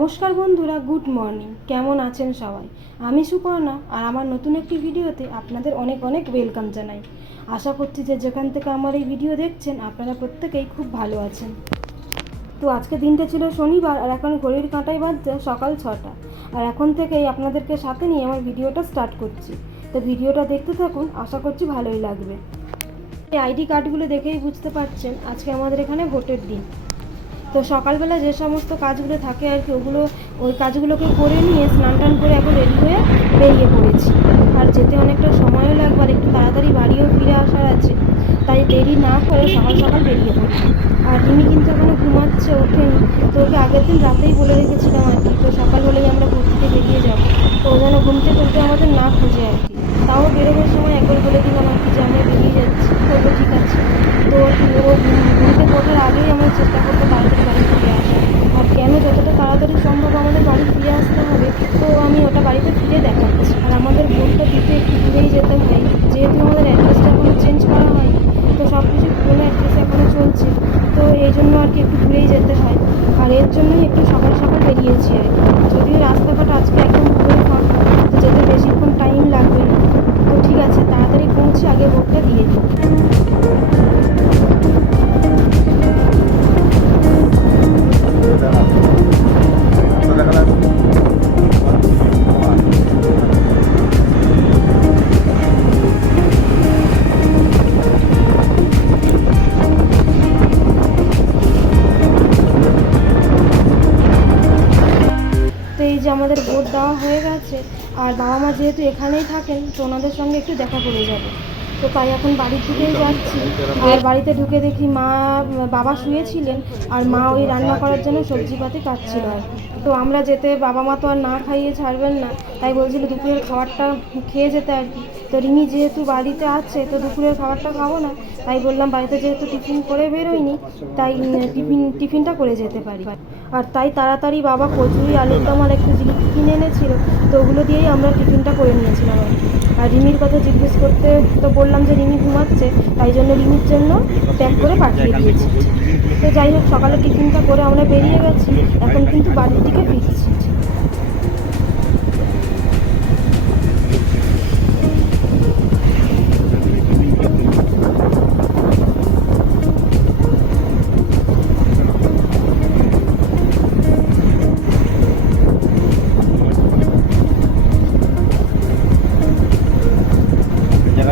নমস্কার বন্ধুরা, good morning. কেমন আছেন সবাই? আমি সুপর্ণা, আর আমার নতুন একটি ভিডিওতে আপনাদের অনেক অনেক ওয়েলকাম জানাই। আশা করছি যে যেখান থেকে আমার এই ভিডিও দেখছেন, আপনারা প্রত্যেকেই খুব ভালো আছেন। তো আজকে দিনটা ছিল শনিবার, আর এখন ঘড়ির কাঁটায় বাজছে সকাল ছটা। আর এখন থেকেই আপনাদেরকে সাথে নিয়ে আমার ভিডিওটা স্টার্ট করছি। তো ভিডিওটা দেখতে থাকুন, আশা করছি ভালোই লাগবে। এই আইডি কার্ডগুলো দেখেই বুঝতে পারছেন, আজকে আমাদের এখানে ভোটের দিন। তো সকালবেলা যে সমস্ত কাজগুলো থাকে আর কি, ওগুলো, ওই কাজগুলোকে করে নিয়ে স্নান টান করে এখন রেডি হয়ে বেরিয়ে পড়েছি। আর যেতে অনেকটা সময়ও লাগবে, আর একটু তাড়াতাড়ি বাড়িও ফিরে আসার আছে। তাই দেরি না করে সকাল সকাল বেরিয়ে পড়ি। আর রিমি কিন্তু এখনও ঘুমাচ্ছে, ওঠেনি। তো ওকে আগের দিন রাতেই বলে রেখেছিলাম আর কি, তো সকাল হলেই আমরা ঘুরতে বেরিয়ে যাব। তো ও যেন ঘুমতে তুলতে আমাদের না খুঁজে আর কি। তাও বেরোবার সময় একবার বলে দিলাম আর কি যে আমরা বেরিয়ে যাচ্ছি। বলব ঠিক আছে। তো ও ঘুমতে ওঠার আগেই আমরা চেষ্টা করতে বাড়ি ফিরে আসা আর কেন যতটা তাড়াতাড়ি সম্ভব আমাদের বাড়ি ফিরে আসতে হবে, তো আমি ওটা বাড়িতে ফিরে দেখাচ্ছি। আর আমাদের ভোটটা দিতে একটু দূরেই যেতে হয় যেহেতু আমাদের অ্যাড্রেসটা এখনও চেঞ্জ করা হয় তো সব কিছু পুরোনো অ্যাড্রেস এখনও চলছে, তো এই জন্য আর কি একটু দূরেই যেতে হয়। আর এর জন্যই একটু সকাল সকাল বেরিয়েছি আর কি। যদিও রাস্তাঘাট আজকে একদম পুরোই ফাঁকা তো যেতে বেশিক্ষণ আর বাবা মা যেহেতু এখানেই থাকেন তো ওনাদের সঙ্গে একটু দেখা করে যাব। তো তাই এখন বাড়ির দিকেই যাচ্ছি। আর বাড়িতে ঢুকে দেখি মা, বাবা শুয়েছিলেন আর মা ওই রান্না করার জন্য সবজিপাতি কাটছিল আর। তো আমরা যেতে বাবা মা তো আর না খাইয়ে ছাড়বেন না। তাই বলছিল দুপুরের খাবারটা খেয়ে যেতে আর কি। তো রিমি যেহেতু বাড়িতে আছে, তো দুপুরের খাবারটা খাব না। তাই বললাম বাড়িতে যেহেতু টিফিন করে বেরোয়নি, তাই টিফিন, টিফিনটা করে যেতে পারি। আর তাই তাড়াতাড়ি বাবা কচুরি আলুর দম আর একটু জিলিপি কিনে এনেছিল, তো ওগুলো দিয়েই আমরা টিফিনটা করে নিয়েছিলাম আর কি। আর রিমির কথা জিজ্ঞেস করতে তো বললাম যে রিমি ঘুমাচ্ছে, তাই জন্য রিমির জন্য প্যাক করে পাঠিয়ে দিয়েছি। তো যাই হোক, সকালে টিফিনটা করে আমরা বেরিয়ে গেছি, এখন কিন্তু বাড়ির দিকে ফিরছি।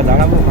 咱俩不。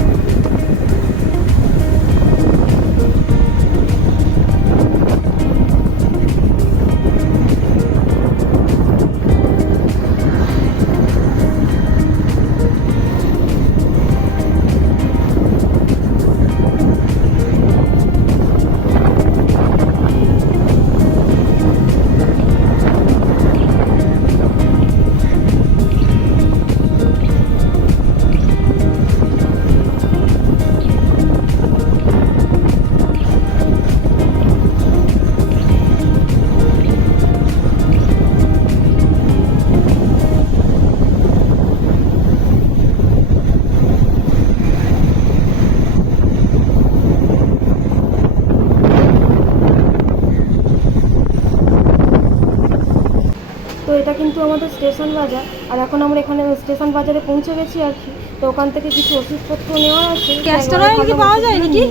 কিন্তু আমাদের স্টেশন বাজার আর এখন আমরা এখানে স্টেশন বাজারে পৌঁছে গেছি আর কি। তো ওখান থেকে কিছু ওষুধপত্র নেওয়ার আছে। তো অয়েল কি পাওয়া যায় নাকি?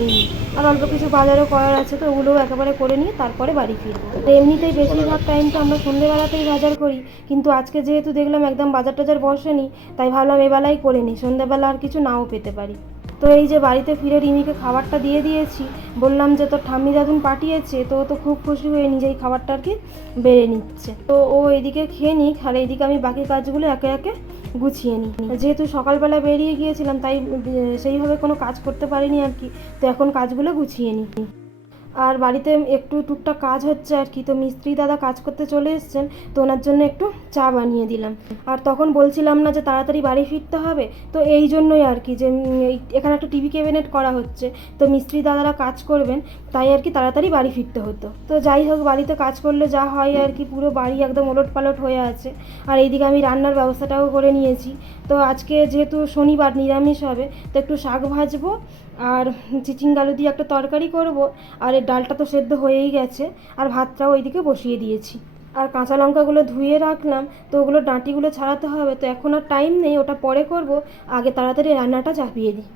আর অল্প কিছু বাজারও করার আছে তো ওগুলোও একেবারে করে নিয়ে তারপরে বাড়ি ফিরবো। তো এমনিতেই বেশিরভাগ টাইমটা আমরা সন্ধেবেলাতেই বাজার করি। কিন্তু আজকে যেহেতু দেখলাম একদম বাজার টাজার বসেনি তাই ভাবলাম এবেলাই করে নিই। সন্ধেবেলা আর কিছু নাও পেতে পারি। তো এই যে বাড়িতে ফিরে রিমিকে খাবারটা দিয়ে দিয়েছি, বললাম যে তোর ঠাম্মি দাদুন পাঠিয়েছে, তো তো খুব খুশি হয়ে নিজেই খাবারটা আর কি বেড়ে নিচ্ছে। তো ও এদিকে খেয়ে নিই আর এইদিকে আমি বাকি কাজগুলো একে একে গুছিয়ে নিই। যেহেতু সকালবেলা বেরিয়ে গিয়েছিলাম, তাই সেইভাবে কোনো কাজ করতে পারিনি আর কি, তো এখন কাজগুলো গুছিয়ে নিই। আর বাড়িতে একটু টুকটাক কাজ হচ্ছে আর কি। তো মিস্ত্রি দাদা কাজ করতে চলে এসছেন, তো ওনার জন্য একটু চা বানিয়ে দিলাম। আর তখন বলছিলাম না যে তাড়াতাড়ি বাড়ি ফিরতে হবে, তো এই জন্যই আর কি যে এখানে একটা টিভি ক্যাবিনেট করা হচ্ছে। তো মিস্ত্রি দাদারা কাজ করবেন, তাই আর কি তাড়াতাড়ি বাড়ি ফিরতে হতো। তো যাই হোক, বাড়িতে কাজ করলে যা হয় আর কি, পুরো বাড়ি একদম ওলট পালট হয়ে আছে। আর এইদিকে আমি রান্নার ব্যবস্থাটাও করে নিয়েছি। তো আজকে যেহেতু শনিবার, নিরামিষ হবে, তো একটু শাক ভাজবো আর চিচিং আলু দিয়ে একটা তরকারি করব, আর এর ডালটা তো সেদ্ধ হয়েই গেছে, আর ভাতটাও ওইদিকে বসিয়ে দিয়েছি। আর কাঁচা লঙ্কাগুলো ধুয়ে রাখলাম, তো ওগুলো ডাঁটিগুলো ছাড়াতে হবে, তো এখন আর টাইম নেই, ওটা পরে করব, আগে তাড়াতাড়ি রান্নাটা চাপিয়ে দিই।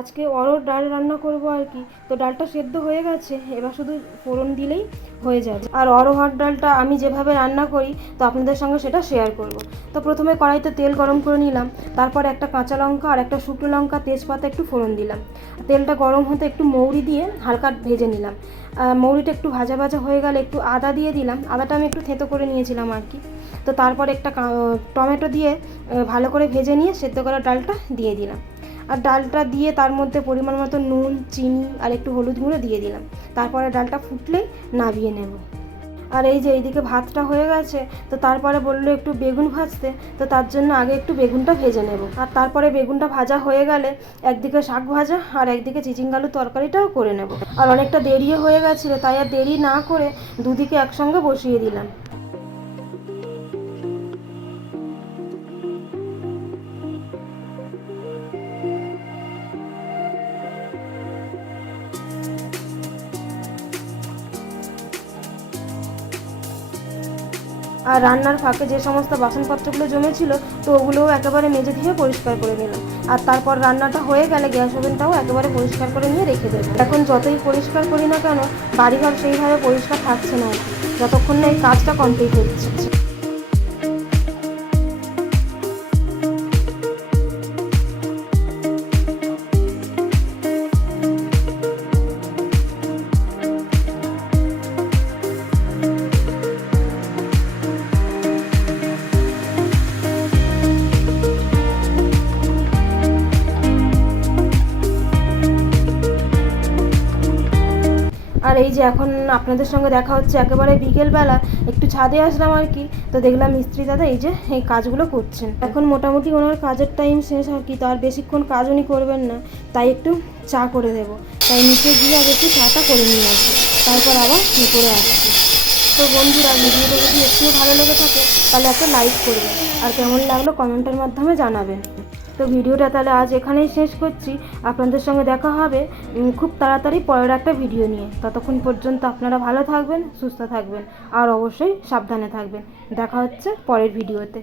আজকে অরড় ডাল রান্না করব আর কি। তো ডালটা সেদ্ধ হয়ে গেছে, এবার শুধু ফোড়ন দিলেই হয়ে যাবে। আর অরহর ডালটা আমি যেভাবে রান্না করি, তো আপনাদের সঙ্গে সেটা শেয়ার করব। তো প্রথমে কড়াইতে তেল গরম করে নিলাম, তারপর একটা কাঁচা লঙ্কা আর একটা শুকনো লঙ্কা তেজপাতা একটু ফোড়ন দিলাম। তেলটা গরম হতে একটু মৌরি দিয়ে হালকা ভেজে নিলাম। মৌরিটা একটু ভাজা ভাজা হয়ে গেলে একটু আদা দিয়ে দিলাম। আদাটা আমি একটু থেতো করে নিয়েছিলাম আর কি। তো তারপর একটা টমেটো দিয়ে ভালো করে ভেজে নিয়ে সেদ্ধ করা ডালটা দিয়ে দিলাম। আর ডালটা দিয়ে তার মধ্যে পরিমাণ মতো নুন, চিনি আর একটু হলুদ গুঁড়ো দিয়ে দিলাম। তারপরে ডালটা ফুটলেই নাবিয়ে নেব। আর এই যে এইদিকে ভাতটা হয়ে গেছে, তো তারপরে বলল একটু বেগুন ভাজতে, তো তার জন্য আগে একটু বেগুনটা ভেজে নেব। আর তারপরে বেগুনটা ভাজা হয়ে গেলে একদিকে শাক ভাজা আর একদিকে চিচিঙ্গালু তরকারিটাও করে নেব। আর অনেকটা দেরিও হয়ে গেছিল, তাই আর দেরি না করে দুদিকে একসঙ্গে বসিয়ে দিলাম। আর রান্নার ফাঁকে যে সমস্ত বাসনপত্রগুলো জমেছিল, তো ওগুলোও একেবারে মেজে ধুয়ে পরিষ্কার করে নিলাম। আর তারপর রান্নাটা হয়ে গেলে গ্যাস ওভেনটাও একেবারে পরিষ্কার করে নিয়ে রেখে দেবো। এখন যতই পরিষ্কার করি না কেন, বাড়িঘর সেইভাবে পরিষ্কার থাকছে না যতক্ষণ না এই কাজটা কমপ্লিট হচ্ছে। আর এই যে এখন আপনাদের সঙ্গে দেখা হচ্ছে একেবারে বিকেলবেলা, একটু ছাদে আসলাম আর কি, তো দেখলাম মিস্ত্রি দাদা এই যে এই কাজগুলো করছেন। এখন মোটামুটি ওনার কাজের টাইম শেষ আর কি, তো আর বেশিক্ষণ কাজ উনি করবেন না, তাই একটু চা করে দেব। তাই নিচে গিয়ে আগে একটু চাটা করে নিয়ে আসি, তারপর আবার কী করে আসছি তো বন্ধুরা, ভিডিওটা যদি একটু ভালো লেগে থাকে, তাহলে একটা লাইক করবেন, আর কেমন লাগল কমেন্টের মাধ্যমে জানাবেন। তো ভিডিওটা তাহলে আজ এখানেই শেষ করছি। আপনাদের সঙ্গে দেখা হবে খুব তাড়াতাড়ি পরের একটা ভিডিও নিয়ে। ততক্ষণ পর্যন্ত আপনারা ভালো থাকবেন, সুস্থ থাকবেন, আর অবশ্যই সাবধানে থাকবেন। দেখা হচ্ছে পরের ভিডিওতে।